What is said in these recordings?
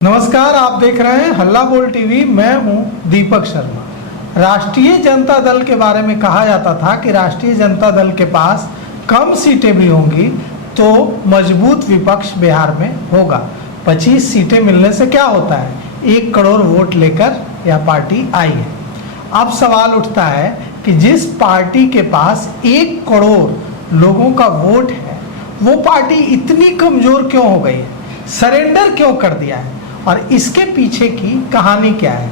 नमस्कार, आप देख रहे हैं हल्ला बोल टीवी। मैं हूं दीपक शर्मा। राष्ट्रीय जनता दल के बारे में कहा जाता था कि राष्ट्रीय जनता दल के पास कम सीटें भी होंगी तो मजबूत विपक्ष बिहार में होगा। 25 सीटें मिलने से क्या होता है, 1 करोड़ वोट लेकर यह पार्टी आई है। अब सवाल उठता है कि जिस पार्टी के पास 1 करोड़ लोगों का वोट है, वो पार्टी इतनी कमजोर क्यों हो गई है, सरेंडर क्यों कर दिया है, और इसके पीछे की कहानी क्या है।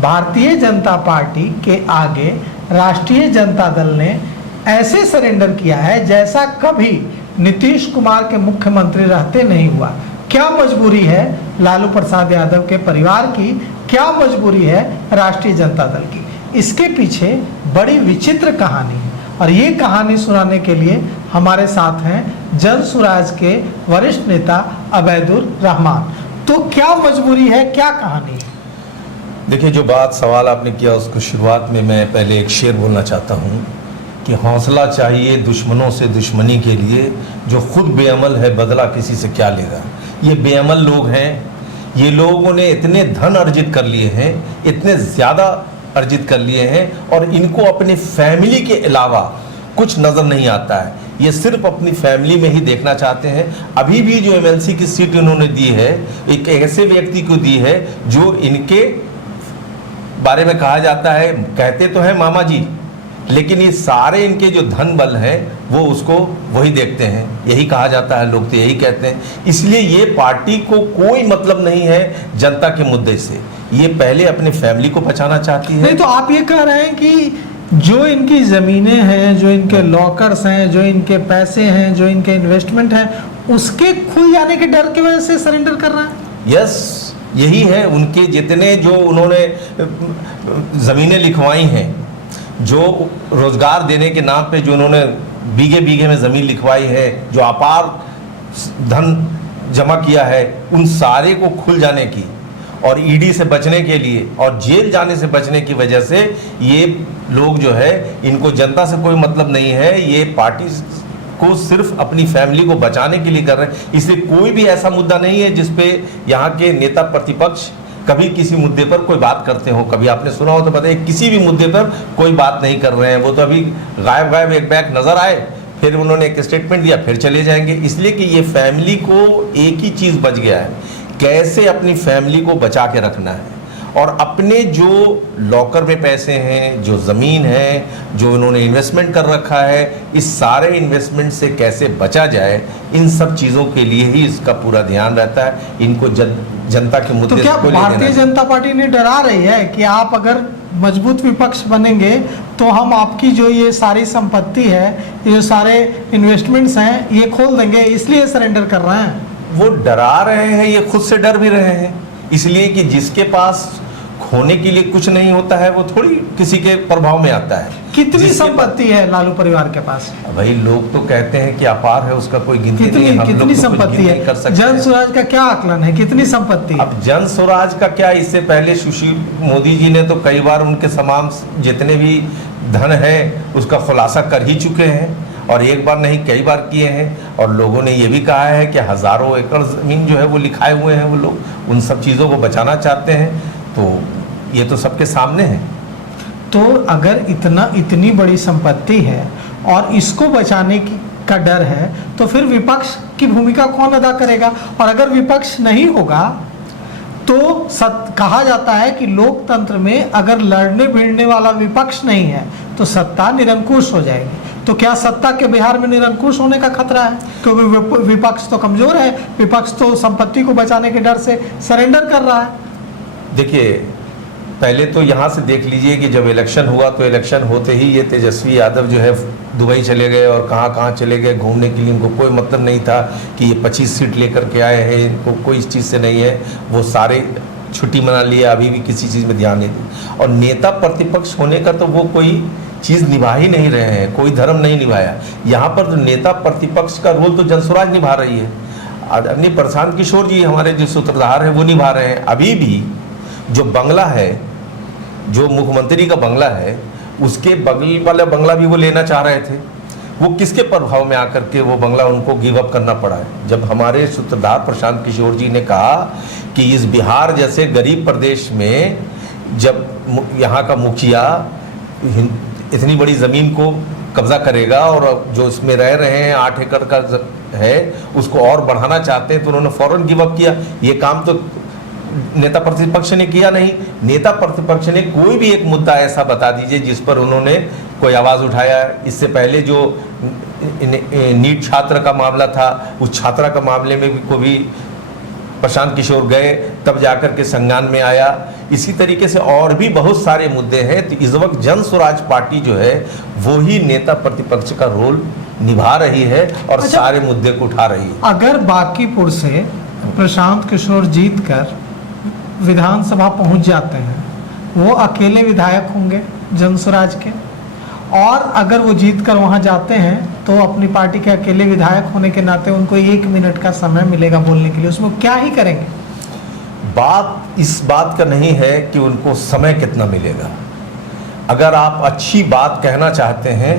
भारतीय जनता पार्टी के आगे राष्ट्रीय जनता दल ने ऐसे सरेंडर किया है जैसा कभी नीतीश कुमार के मुख्यमंत्री रहते नहीं हुआ। क्या मजबूरी है लालू प्रसाद यादव के परिवार की, क्या मजबूरी है राष्ट्रीय जनता दल की, इसके पीछे बड़ी विचित्र कहानी है। और ये कहानी सुनाने के लिए हमारे साथ हैं जन सुराज के वरिष्ठ नेता अबैदुर रहमान। तो क्या मजबूरी है, क्या कहानी है? देखिए, जो सवाल आपने किया उसको शुरुआत में मैं पहले एक शेर बोलना चाहता हूँ कि हौसला चाहिए दुश्मनों से दुश्मनी के लिए, जो खुद बेअमल है बदला किसी से क्या लेगा। ये बेअमल लोग हैं, ये लोगों ने इतने धन अर्जित कर लिए हैं, इतने ज़्यादा अर्जित कर लिए हैं, और इनको अपने फैमिली के अलावा कुछ नज़र नहीं आता है। ये सिर्फ अपनी फैमिली में ही देखना चाहते हैं। अभी भी जो एमएलसी की सीट इन्होंने दी है, एक ऐसे व्यक्ति को दी है जो इनके बारे में कहा जाता है, कहते तो हैं मामा जी, लेकिन ये सारे इनके जो धन बल हैं वो उसको वही देखते हैं। यही कहा जाता है, लोग तो यही कहते हैं। इसलिए ये पार्टी को कोई मतलब नहीं है जनता के मुद्दे से, ये पहले अपनी फैमिली को बचाना चाहती है। नहीं तो आप ये कह रहे हैं कि जो इनकी ज़मीनें हैं, जो इनके लॉकर्स हैं, जो इनके पैसे हैं, जो इनके इन्वेस्टमेंट हैं, उसके खुल जाने के डर की वजह से सरेंडर कर रहे हैं। यस, यही है। उनके जितने जो उन्होंने ज़मीनें लिखवाई हैं, जो रोज़गार देने के नाम पे जो उन्होंने बीघे बीघे में ज़मीन लिखवाई है, जो अपार धन जमा किया है, उन सारे को खुल जाने की और ईडी से बचने के लिए और जेल जाने से बचने की वजह से ये लोग जो है, इनको जनता से कोई मतलब नहीं है। ये पार्टी को सिर्फ अपनी फैमिली को बचाने के लिए कर रहे हैं। इसलिए कोई भी ऐसा मुद्दा नहीं है जिस पे यहाँ के नेता प्रतिपक्ष कभी किसी मुद्दे पर कोई बात करते हो। कभी आपने सुना हो तो बताइए, किसी भी मुद्दे पर कोई बात नहीं कर रहे हैं। वो तो अभी गायब एक बैग नजर आए, फिर उन्होंने एक स्टेटमेंट दिया, फिर चले जाएंगे। इसलिए कि ये फैमिली को एक ही चीज़ बच गया है, कैसे अपनी फैमिली को बचा के रखना है, और अपने जो लॉकर में पैसे हैं, जो ज़मीन है, जो उन्होंने इन्वेस्टमेंट कर रखा है, इस सारे इन्वेस्टमेंट से कैसे बचा जाए, इन सब चीज़ों के लिए ही इसका पूरा ध्यान रहता है। इनको जनता के मुद्दे तो क्या भारतीय जनता पार्टी ने डरा रही है कि आप अगर मजबूत विपक्ष बनेंगे तो हम आपकी जो ये सारी संपत्ति है, ये जो सारे इन्वेस्टमेंट्स हैं, ये खोल देंगे, इसलिए सरेंडर कर रहे हैं? वो डरा रहे हैं, ये खुद से डर भी रहे हैं। इसलिए कि जिसके पास खोने के लिए कुछ नहीं होता है, वो थोड़ी किसी के प्रभाव में आता है। कितनी संपत्ति है लालू परिवार के पास? भाई, लोग तो कहते हैं कि अपार है, उसका कोई गिनती नहीं है। कितनी संपत्ति है? जन स्वराज का क्या आकलन है, कितनी संपत्ति है? अब जन स्वराज का क्या, इससे पहले सुशील मोदी जी ने तो कई बार उनके तमाम जितने भी धन है उसका खुलासा कर ही चुके हैं, और एक बार नहीं कई बार किए हैं। और लोगों ने ये भी कहा है कि हज़ारों एकड़ ज़मीन जो है वो लिखाए हुए हैं, वो लोग उन सब चीज़ों को बचाना चाहते हैं। तो ये तो सबके सामने है। तो अगर इतनी बड़ी संपत्ति है और इसको बचाने का डर है, तो फिर विपक्ष की भूमिका कौन अदा करेगा? और अगर विपक्ष नहीं होगा तो कहा जाता है कि लोकतंत्र में अगर लड़ने भिड़ने वाला विपक्ष नहीं है तो सत्ता निरंकुश हो जाएगी। तो क्या सत्ता के बिहार में निरंकुश होने का खतरा है? क्योंकि विपक्ष तो कमजोर है, विपक्ष तो संपत्ति को बचाने के डर से सरेंडर कर रहा है। देखिए, पहले तो यहाँ से देख लीजिए कि जब इलेक्शन हुआ तो इलेक्शन होते ही ये तेजस्वी यादव जो है दुबई चले गए और कहाँ चले गए घूमने के लिए। इनको कोई मतलब नहीं था कि ये 25 सीट लेकर के आए हैं, इनको कोई इस चीज़ से नहीं है। वो सारे छुट्टी मना लिए, अभी भी किसी चीज़ में ध्यान नहीं दी। और नेता प्रतिपक्ष होने का तो वो कोई चीज़ निभा ही नहीं रहे हैं, कोई धर्म नहीं निभाया। यहाँ पर तो नेता प्रतिपक्ष का रोल तो जनसुराज निभा रही है। आदरणीय प्रशांत किशोर जी हमारे जो सूत्रधार हैं वो निभा रहे हैं। अभी भी जो बंगला है, जो मुख्यमंत्री का बंगला है, उसके बगल वाला बंगला भी वो लेना चाह रहे थे। वो किसके प्रभाव में आकर के वो बंगला उनको गिव अप करना पड़ा है? जब हमारे सूत्रधार प्रशांत किशोर जी ने कहा कि इस बिहार जैसे गरीब प्रदेश में जब यहाँ का मुखिया इतनी बड़ी ज़मीन को कब्जा करेगा और जो इसमें रह रहे हैं 8 एकड़ का है उसको और बढ़ाना चाहते हैं, तो उन्होंने फौरन गिव अप किया। ये काम तो नेता प्रतिपक्ष ने किया नहीं। नेता प्रतिपक्ष ने कोई भी एक मुद्दा ऐसा बता दीजिए जिस पर उन्होंने कोई आवाज़ उठाया। इससे पहले जो नीट छात्र का मामला था, उस छात्रा का मामले में भी कोई प्रशांत किशोर गए, तब जाकर के संज्ञान में आया। इसी तरीके से और भी बहुत सारे मुद्दे हैं। तो इस वक्त जन स्वराज पार्टी जो है वो ही नेता प्रतिपक्ष का रोल निभा रही है और अच्छा, सारे मुद्दे को उठा रही है। अगर बांकीपुर से प्रशांत किशोर जीत कर विधानसभा पहुंच जाते हैं, वो अकेले विधायक होंगे जन स्वराज के, और अगर वो जीत कर वहाँ जाते हैं तो अपनी पार्टी के अकेले विधायक होने के नाते उनको 1 मिनट का समय मिलेगा बोलने के लिए, उसमें क्या ही करेंगे? बात इस बात का नहीं है कि उनको समय कितना मिलेगा। अगर आप अच्छी बात कहना चाहते हैं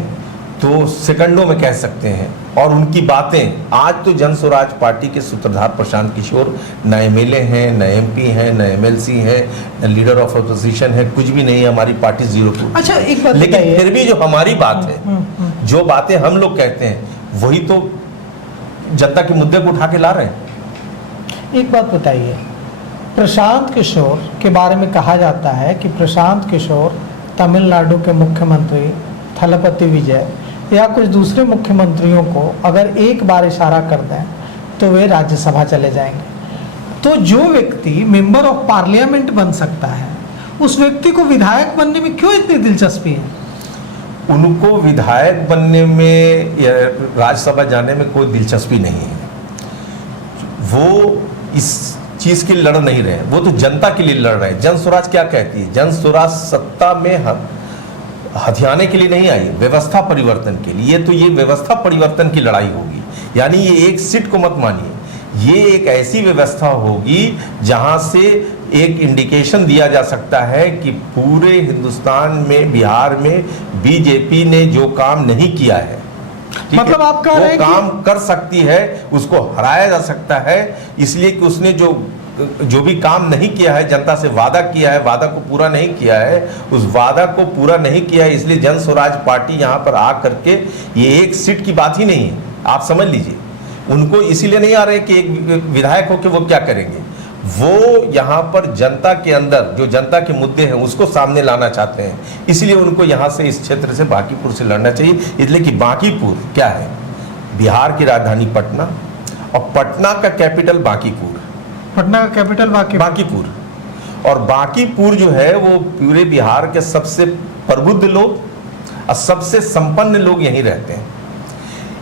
तो सेकंडों में कह सकते हैं। और उनकी बातें आज तो जन स्वराज पार्टी के सूत्रधार प्रशांत किशोर न एमएलए हैं, न एमपी हैं, न एमएलसी हैं, न लीडर ऑफ अपोजिशन है, कुछ भी नहीं है। हमारी पार्टी 0। अच्छा, एक बात लेकिन बताइए। फिर भी जो हमारी बात है, जो बातें हम लोग कहते हैं वही तो जनता के मुद्दे को उठा के ला रहे हैं। एक बात बताइए, प्रशांत किशोर के बारे में कहा जाता है कि प्रशांत किशोर तमिलनाडु के मुख्यमंत्री थलपति विजय या कुछ दूसरे मुख्यमंत्रियों को अगर एक बार इशारा कर दें तो वे राज्यसभा चले जाएंगे। तो जो व्यक्ति मेंबर ऑफ पार्लियामेंट बन सकता है, उस व्यक्ति को विधायक बनने में क्यों इतनी दिलचस्पी है? उनको विधायक बनने में या राज्यसभा जाने में कोई दिलचस्पी नहीं है। वो इस चीज़ के लिए लड़ नहीं रहे, वो तो जनता के लिए लड़ रहे हैं। जन स्वराज क्या कहती है? जन स्वराज सत्ता में हथियाने के लिए नहीं आई, व्यवस्था परिवर्तन के लिए। तो ये व्यवस्था परिवर्तन की लड़ाई होगी। यानी ये एक सीट को मत मानिए, ये एक ऐसी व्यवस्था होगी जहां से एक इंडिकेशन दिया जा सकता है कि पूरे हिंदुस्तान में, बिहार में बीजेपी ने जो काम नहीं किया है, मतलब आप कह रहे हैं वो काम कर सकती है, उसको हराया जा सकता है। इसलिए कि उसने जो भी काम नहीं किया है, जनता से वादा किया है, वादा को पूरा नहीं किया है, उस वादा को पूरा नहीं किया है। इसलिए जन स्वराज पार्टी यहाँ पर आ करके, ये एक सीट की बात ही नहीं है, आप समझ लीजिए। उनको इसीलिए नहीं आ रहे कि एक विधायक होकर वो क्या करेंगे। वो यहाँ पर जनता के अंदर जो जनता के मुद्दे हैं उसको सामने लाना चाहते हैं। इसलिए उनको यहाँ से, इस क्षेत्र से, बांकीपुर से लड़ना चाहिए। इसलिए कि बांकीपुर क्या है? बिहार की राजधानी पटना, और पटना का कैपिटल बांकीपुर। पटना का कैपिटल बांकीपुर। और बांकीपुर जो है वो पूरे बिहार के सबसे प्रबुद्ध लोग और सबसे संपन्न लोग यहीं रहते हैं।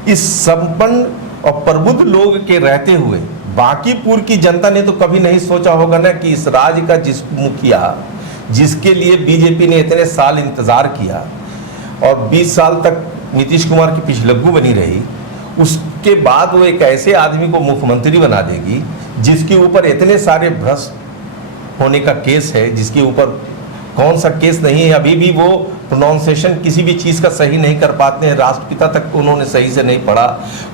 इस संपन्न और प्रबुद्ध लोग के रहते हुए बांकीपुर की जनता ने तो कभी नहीं सोचा होगा ना कि इस राज्य का जिस मुखिया, जिसके लिए बीजेपी ने इतने साल इंतजार किया और 20 साल तक नीतीश कुमार की पिछलग्गू बनी रही, उसके बाद वो एक ऐसे आदमी को मुख्यमंत्री बना देगी जिसके ऊपर इतने सारे भ्रष्ट होने का केस है, जिसके ऊपर कौन सा केस नहीं है। अभी भी वो प्रोनाउंसिएशन किसी भी चीज़ का सही नहीं कर पाते हैं, राष्ट्रपिता तक उन्होंने सही से नहीं पढ़ा।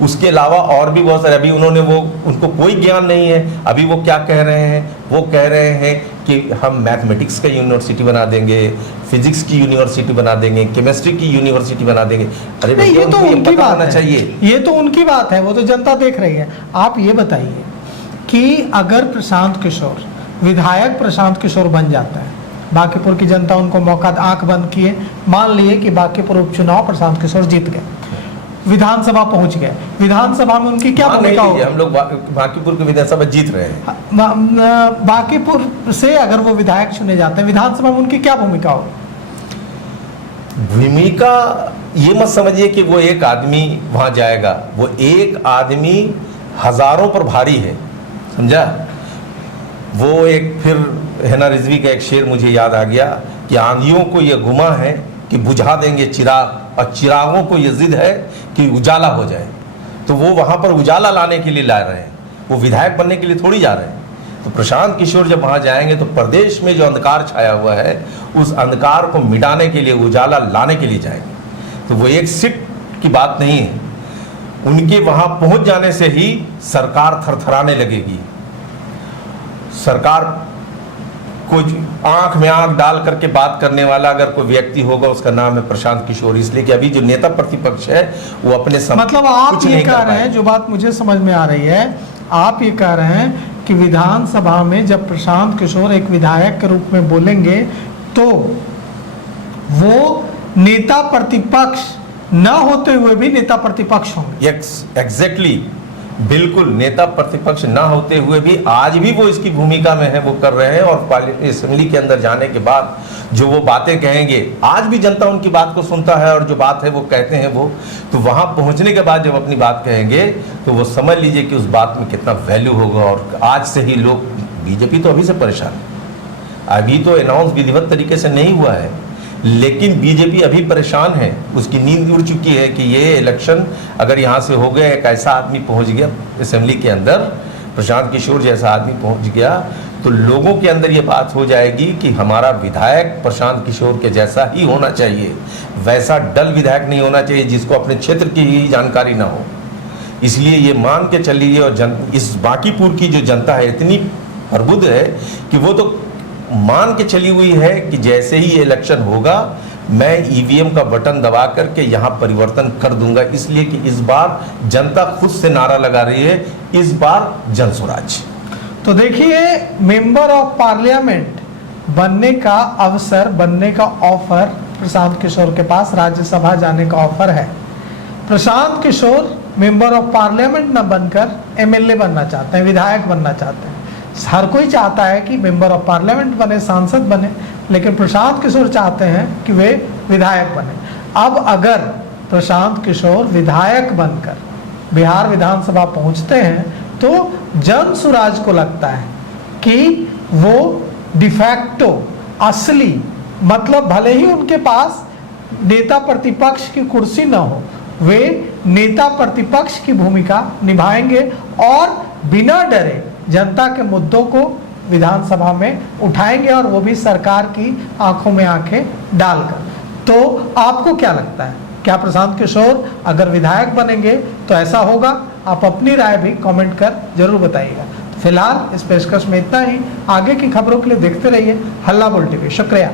उसके अलावा और भी बहुत सारे, अभी उनको कोई ज्ञान नहीं है। अभी वो क्या कह रहे हैं? वो कह रहे हैं कि हम मैथमेटिक्स का यूनिवर्सिटी बना देंगे, फिजिक्स की यूनिवर्सिटी बना देंगे, केमिस्ट्री की यूनिवर्सिटी बना देंगे। अरे नहीं, ये तो उनकी बात है, चाहिए। ये तो उनकी बात है, वो तो जनता देख रही है। आप ये बताइए कि अगर प्रशांत किशोर विधायक प्रशांत किशोर बन जाता है, बांकीपुर की जनता उनको मौका, आंख बंद किए, मान लिए कि बांकीपुर उपचुनाव प्रशांत किशोर जीत गए, विधानसभा पहुंच गए, विधानसभा में उनकी क्या भूमिका होगी? हम लोग बांकीपुर की विधानसभा जीत रहे हैं। बांकीपुर से अगर वो विधायक चुने जाते हैं, विधानसभा में उनकी क्या भूमिका होगी? भूमिका ये मत समझिए कि वो एक आदमी वहां जाएगा। वो एक आदमी हजारों पर भारी है, समझा? वो एक, फिर हेना रिजवी का एक शेर मुझे याद आ गया कि आंधियों को ये गुमा है कि बुझा देंगे चिराग, और चिरागों को ये जिद है कि उजाला हो जाए। तो वो वहाँ पर उजाला लाने के लिए ला रहे हैं, वो विधायक बनने के लिए थोड़ी जा रहे हैं। तो प्रशांत किशोर जब वहाँ जाएंगे तो प्रदेश में जो अंधकार छाया हुआ है, उस अंधकार को मिटाने के लिए, उजाला लाने के लिए जाएंगे। तो वो एक सीट की बात नहीं है। उनके वहां पहुंच जाने से ही सरकार थरथराने लगेगी। सरकार कोई आंख में आंख डाल करके बात करने वाला अगर कोई व्यक्ति होगा, उसका नाम है प्रशांत किशोर। इसलिए कि अभी जो नेता प्रतिपक्ष है वो अपने मतलब आप ये कह रहे हैं, जो बात मुझे समझ में आ रही है, आप ये कह रहे हैं कि विधानसभा में जब प्रशांत किशोर एक विधायक के रूप में बोलेंगे तो वो नेता प्रतिपक्ष न होते हुए भी नेता प्रतिपक्ष होंगे। एग्जैक्टली, बिल्कुल नेता प्रतिपक्ष ना होते हुए भी आज भी वो इसकी भूमिका में है, वो कर रहे हैं। और असेंबली के अंदर जाने के बाद जो वो बातें कहेंगे, आज भी जनता उनकी बात को सुनता है और जो बात है वो कहते हैं वो। तो वहां पहुंचने के बाद जब अपनी बात कहेंगे तो वो समझ लीजिए कि उस बात में कितना वैल्यू होगा। और आज से ही लोग, बीजेपी तो अभी से परेशान है, अभी तो अनाउंस विधिवत तरीके से नहीं हुआ है, लेकिन बीजेपी अभी परेशान है। उसकी नींद उड़ चुकी है कि ये इलेक्शन अगर यहाँ से हो गया, एक ऐसा आदमी पहुँच गया असेंबली के अंदर, प्रशांत किशोर जैसा आदमी पहुँच गया, तो लोगों के अंदर ये बात हो जाएगी कि हमारा विधायक प्रशांत किशोर के जैसा ही होना चाहिए, वैसा डल विधायक नहीं होना चाहिए जिसको अपने क्षेत्र की ही जानकारी ना हो। इसलिए ये मान के चलिए, और इस बांकीपुर की जो जनता है इतनी प्रबुद्ध है कि वो तो मान के चली हुई है कि जैसे ही ये इलेक्शन होगा मैं ईवीएम का बटन दबा करके यहाँ परिवर्तन कर दूंगा। इसलिए कि इस बार जनता खुद से नारा लगा रही है, इस बार जन स्वराज। तो देखिए, मेंबर ऑफ पार्लियामेंट बनने का अवसर, बनने का ऑफर प्रशांत किशोर के पास, राज्यसभा जाने का ऑफर है। Prashant Kishor member of parliament न बनकर एमएलए बनना चाहते हैं, विधायक बनना चाहते हैं। हर कोई चाहता है कि मेंबर ऑफ पार्लियामेंट बने, सांसद बने, लेकिन प्रशांत किशोर चाहते हैं कि वे विधायक बने। अब अगर प्रशांत किशोर विधायक बनकर बिहार विधानसभा पहुंचते हैं तो जन सुराज को लगता है कि वो डिफैक्टो असली, मतलब भले ही उनके पास नेता प्रतिपक्ष की कुर्सी न हो, वे नेता प्रतिपक्ष की भूमिका निभाएंगे और बिना डरे जनता के मुद्दों को विधानसभा में उठाएंगे, और वो भी सरकार की आंखों में आंखें डालकर। तो आपको क्या लगता है, क्या प्रशांत किशोर अगर विधायक बनेंगे तो ऐसा होगा? आप अपनी राय भी कमेंट कर जरूर बताइएगा। तो फिलहाल इस पेशकश में इतना ही। आगे की खबरों के लिए देखते रहिए हल्ला बोल टीवी। शुक्रिया।